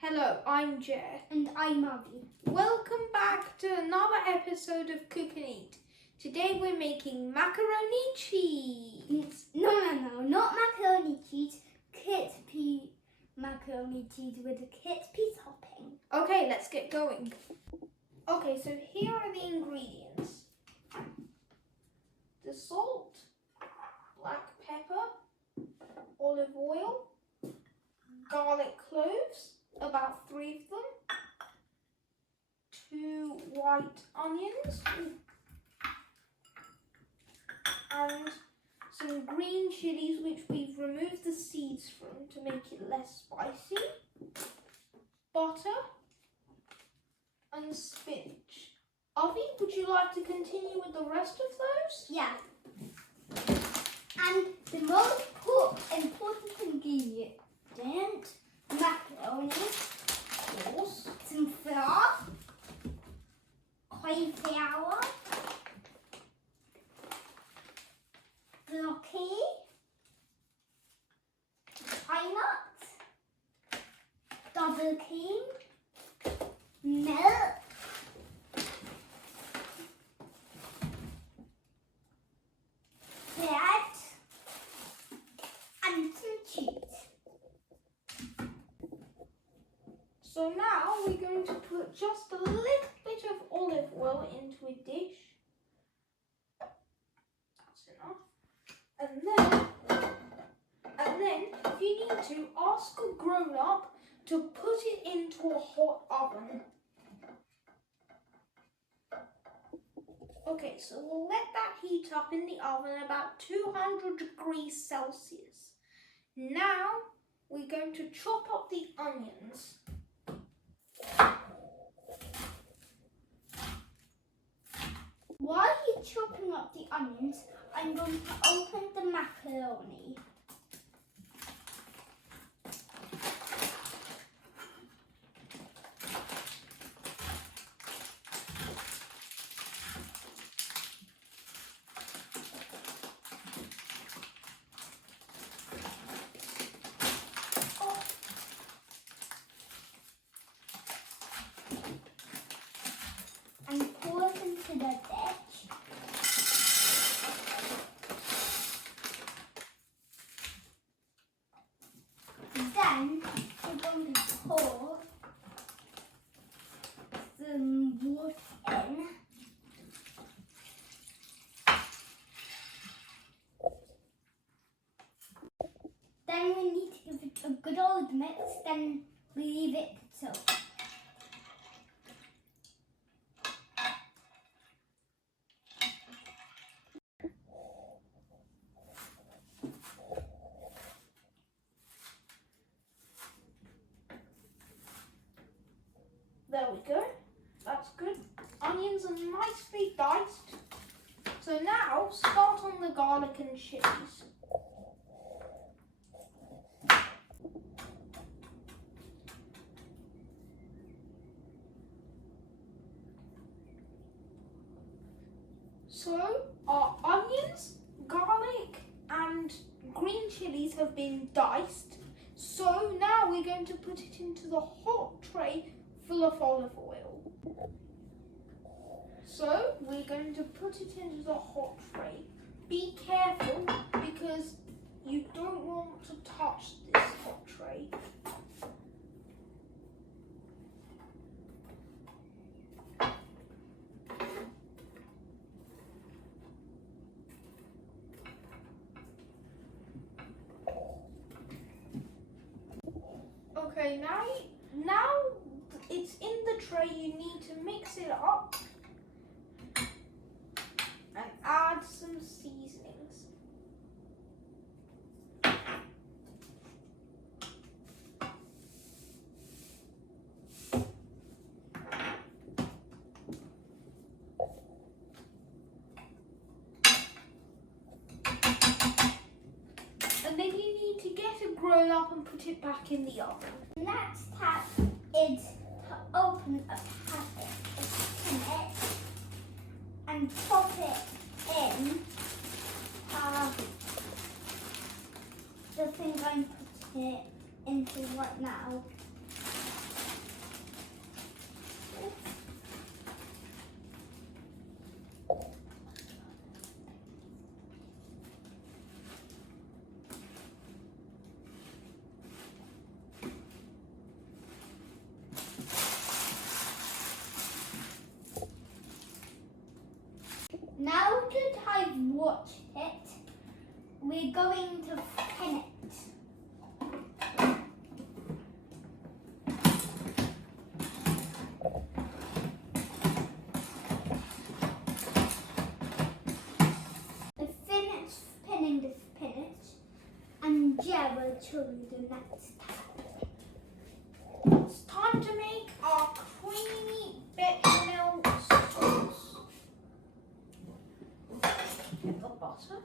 Hello, I'm Jer. And I'm Abby. Welcome back to another episode of Cook and Eat. Today we're making macaroni cheese. No, not macaroni cheese. Kit pea macaroni cheese with a kit pea topping. Okay, let's get going. Okay, so here are the ingredients. The salt, black pepper, olive oil, garlic cloves, about 3 of them, 2 white onions, and some green chilies which we've removed the seeds from to make it less spicy, butter, and spinach. Avi, would you like to continue with the rest of those? Yeah. And the most important ingredient, macaroni, Of course. some flour, cauliflower, broccoli, pine nuts, double cream, milk, bread, and some cheese. So now we're going to put just a little bit of olive oil into a dish. That's enough. And then if you need to, ask a grown-up to put it into a hot oven. Okay, so we'll let that heat up in the oven about 200 degrees Celsius. Now we're going to chop up the onions. While you're chopping up the onions, I'm going to open the macaroni. And pour it into the dish. Then we're going to pour some water in. Then we need to give it a good old mix, then leave it to. There we go. That's good. Onions are nicely diced. So now start on the garlic and chilies. So our onions, garlic and green chilies have been diced. So now we're going to put it into the hot tray full of olive oil. So we're going to put it into the hot tray. Be careful because you don't want to touch this hot tray. Okay, now it's in the tray, you need to mix it up and add some seasonings. And then you need to get it grown up and put it back in the oven. Next step is to open open a packet of spinach and pop it in the thing I'm putting it into right now. Now that I've watched it, we're going to pin it. I finished pinning the spinach, and Jen will show you the next step. It's time to make our creamy bechamel sauce. Get the butter.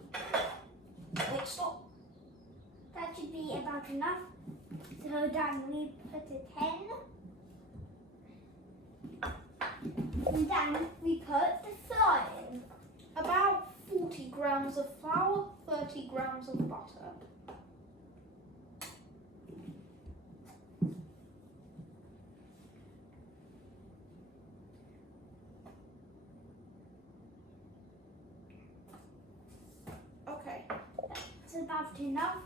Wait, stop. That should be about enough. So then we put it in. And then we put the flour in. About 40 grams of flour, 30 grams of butter. Okay. That's about enough.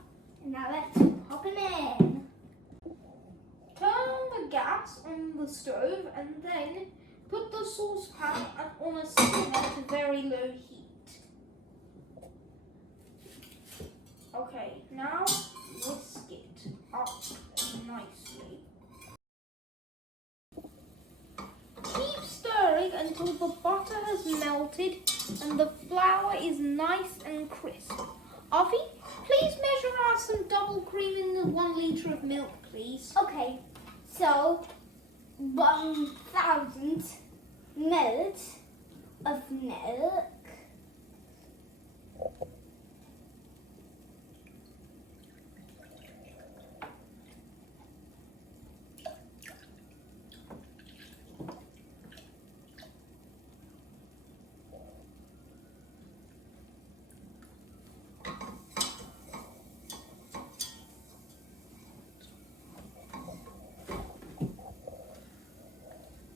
And now let's pop it in. Turn the gas on the stove and then put the saucepan on a simmer to very low heat. Okay, now whisk it up nicely. Keep stirring until the butter has melted and the flour is nice and crisp. Avi, please measure out some double cream in the 1 litre of milk, please. Okay, so 1,000 mils of milk.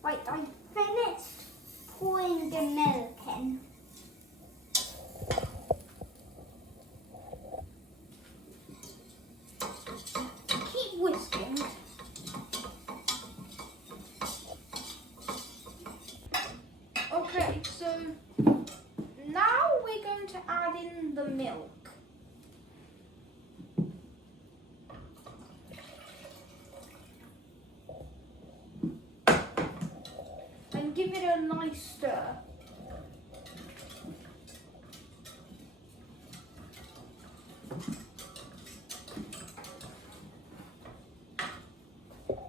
Right, I finished pouring the milk in. Keep whisking. Okay, so now we're going to add in the milk. And give it a nice stir.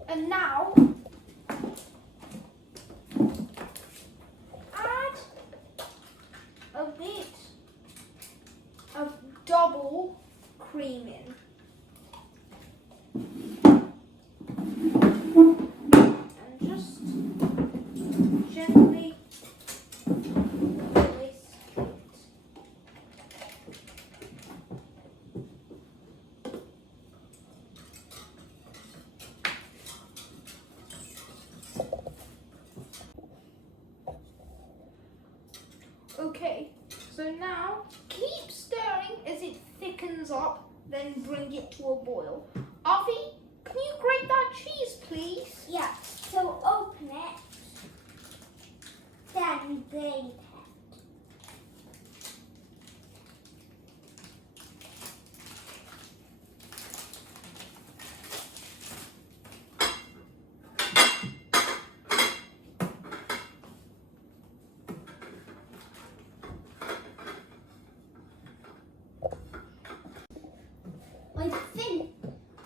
And now add a bit of double cream in. And just gently whisk it. Okay, so now keep stirring as it thickens up, then bring it to a boil. Avi, can you grate that cheese, please? Yeah, so open it, then grate it.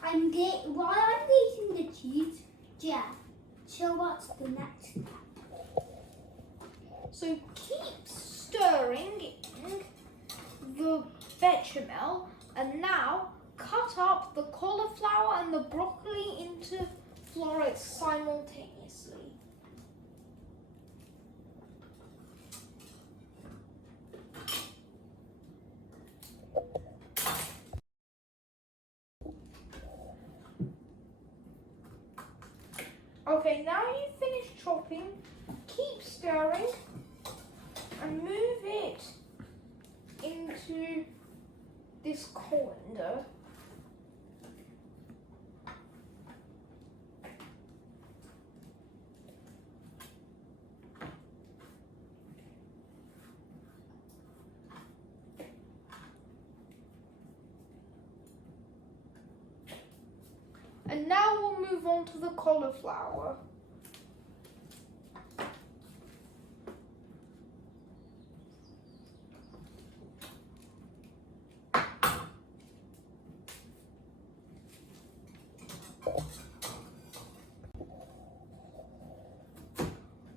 I think while I'm eating the cheese, Jeff, show what's the next step. So keep stirring the bechamel, and now cut up the cauliflower and the broccoli into florets simultaneously. Okay, now you've finished chopping, keep stirring and move it into this colander. And now we'll move on to the cauliflower.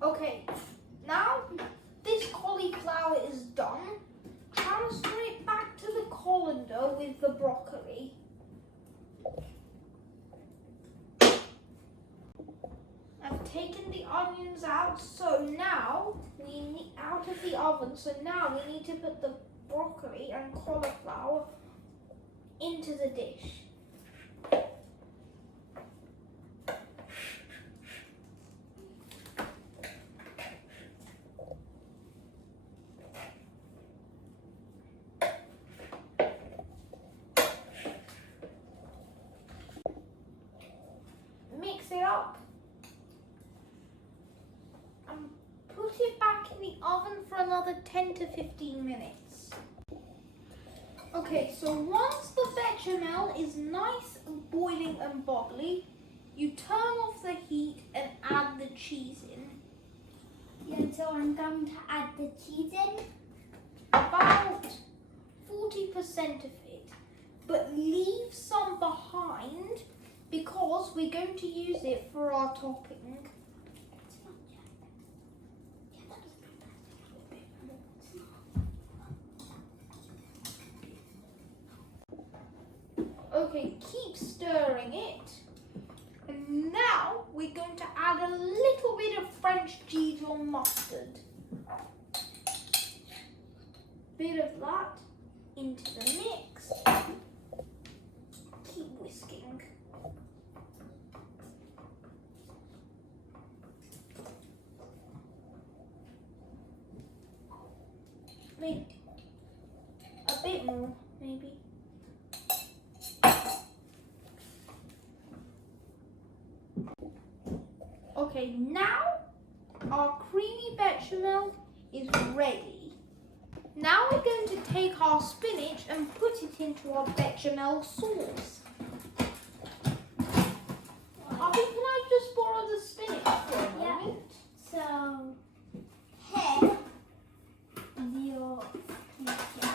Okay, now this cauliflower is done. Transfer it back to the colander with the broccoli. I've taken the onions out, so now we need out of the oven. So now we need to put the broccoli and cauliflower into the dish. Mix it up. Put it back in the oven for another 10 to 15 minutes. Okay, so once the bechamel is nice and boiling and bubbly, you turn off the heat and add the cheese in. Yeah, so I'm going to add the cheese in. About 40% of it, but leave some behind because we're going to use it for our topping. Okay, keep stirring it. And now we're going to add a little bit of French cheese or mustard. Bit of that into the mix. Keep whisking. Maybe a bit more, maybe. Okay, now our creamy bechamel is ready. Now we're going to take our spinach and put it into our bechamel sauce. Abby, can I just borrow the spinach for a moment? So, here is your pizza.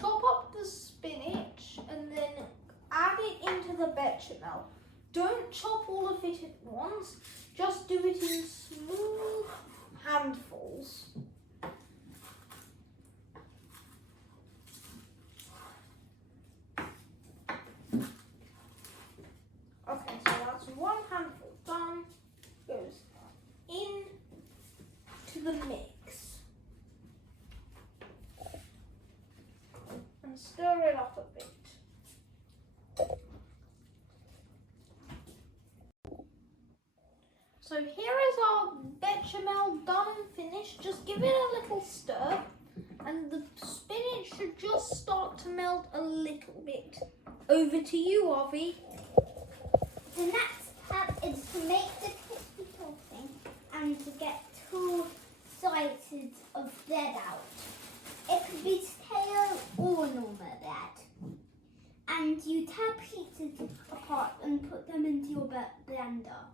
Chop up the spinach and then add it into the bechamel. Don't chop all of it at once, just do it in small handfuls. Okay, so that's one handful done. Goes in to the mix. And stir it up a bit. So here is our bechamel done and finished. Just give it a little stir and the spinach should just start to melt a little bit. Over to you, Avi. The next step is to make the crispy topping and to get 2 slices of bread out. It could be stale or normal bread. And you tear pieces apart and put them into your blender.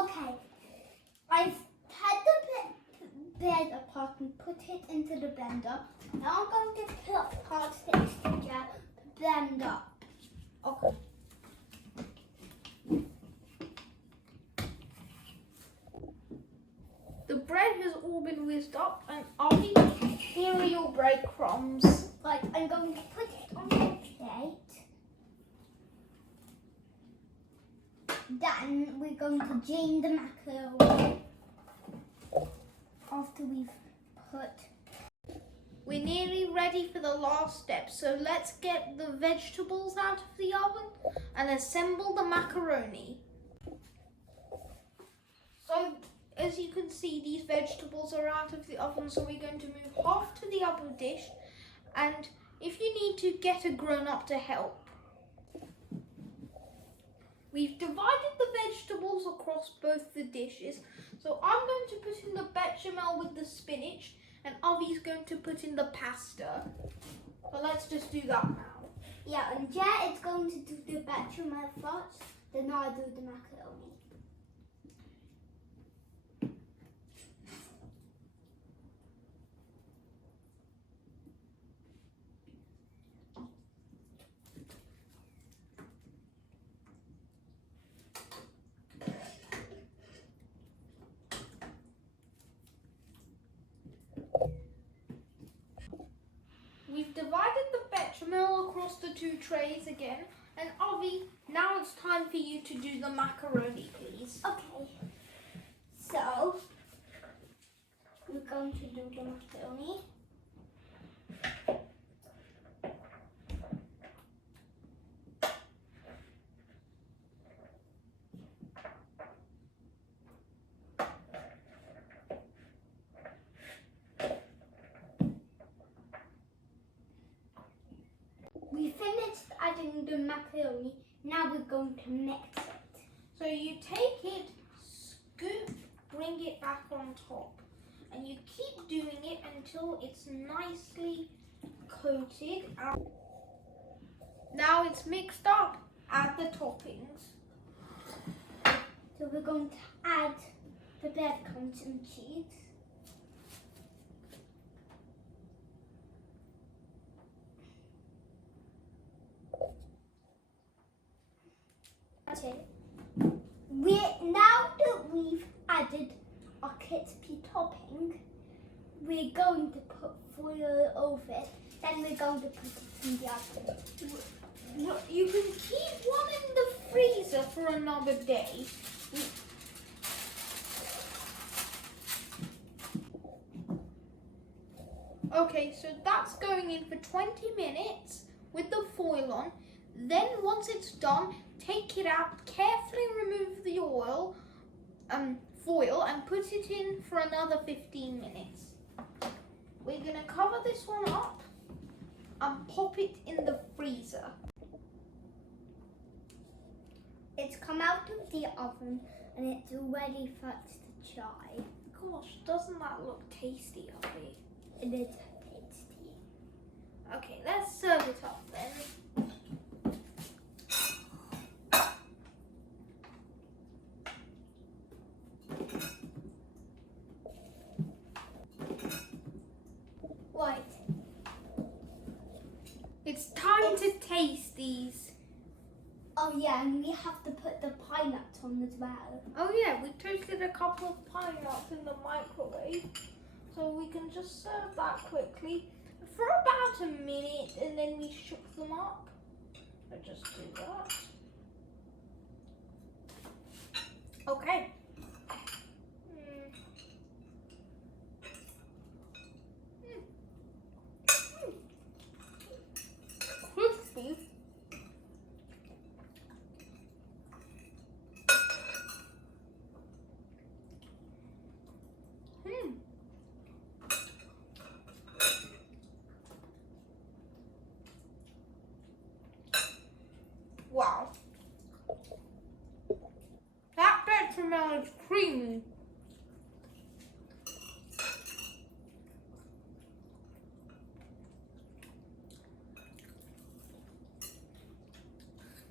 Okay, part and put it into the blender. Now I'm going to put parts this together to blend up. Okay. The bread has all been whisked up, and Ollie, here are your breadcrumbs. Right, I'm going to put it on the plate. Then we're going to drain the macaroni after we've put. We're nearly ready for the last step, so let's get the vegetables out of the oven and assemble the macaroni. So, as you can see, these vegetables are out of the oven, so we're going to move half to the other dish, and if you need to, get a grown-up to help. We've divided the vegetables across both the dishes, so I'm going to put in the bechamel with the spinach, and Avi's going to put in the pasta. So let's just do that now. Yeah, and Jet is going to do the bechamel first, then I'll do the macaroni. We've divided the bechamel across the two trays again, and Avi, now it's time for you to do the macaroni, please. Okay, so we're going to do the macaroni. We finished adding the macaroni, now we're going to mix it. So you take it, scoop, bring it back on top, and you keep doing it until it's nicely coated. Now it's mixed up, add the toppings. So we're going to add the breadcrumbs and cheese. That's it. Now that we've added our crispy topping, we're going to put foil over it. Then we're going to put it in the oven. You can keep one in the freezer for another day. Okay, so that's going in for 20 minutes with the foil on. Then once it's done, take it out, carefully remove the foil and put it in for another 15 minutes. We're going to cover this one up and pop it in the freezer. It's come out of the oven and it's ready for us to try. Gosh, doesn't that look tasty, Abby? It is tasty. Okay, let's serve it up then. Right. It's time to taste these. Oh yeah, and we have to put the pine nuts on as well. Oh yeah, we toasted a couple of pine nuts in the microwave, so we can just serve that quickly for about a minute, and then we shook them up. So just do that. Okay. Crispy. Wow. That bechamel is creamy.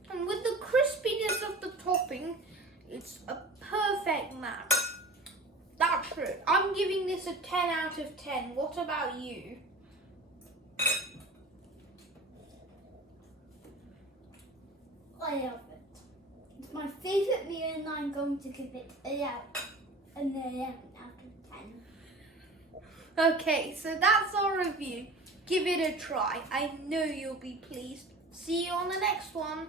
And with the crispiness of the topping, it's a perfect match. That's accurate. I'm giving this a 10 out of 10. What about you? I love it. It's my favourite meal and I'm going to give it an 11 out of 10. Okay, so that's our review. Give it a try. I know you'll be pleased. See you on the next one.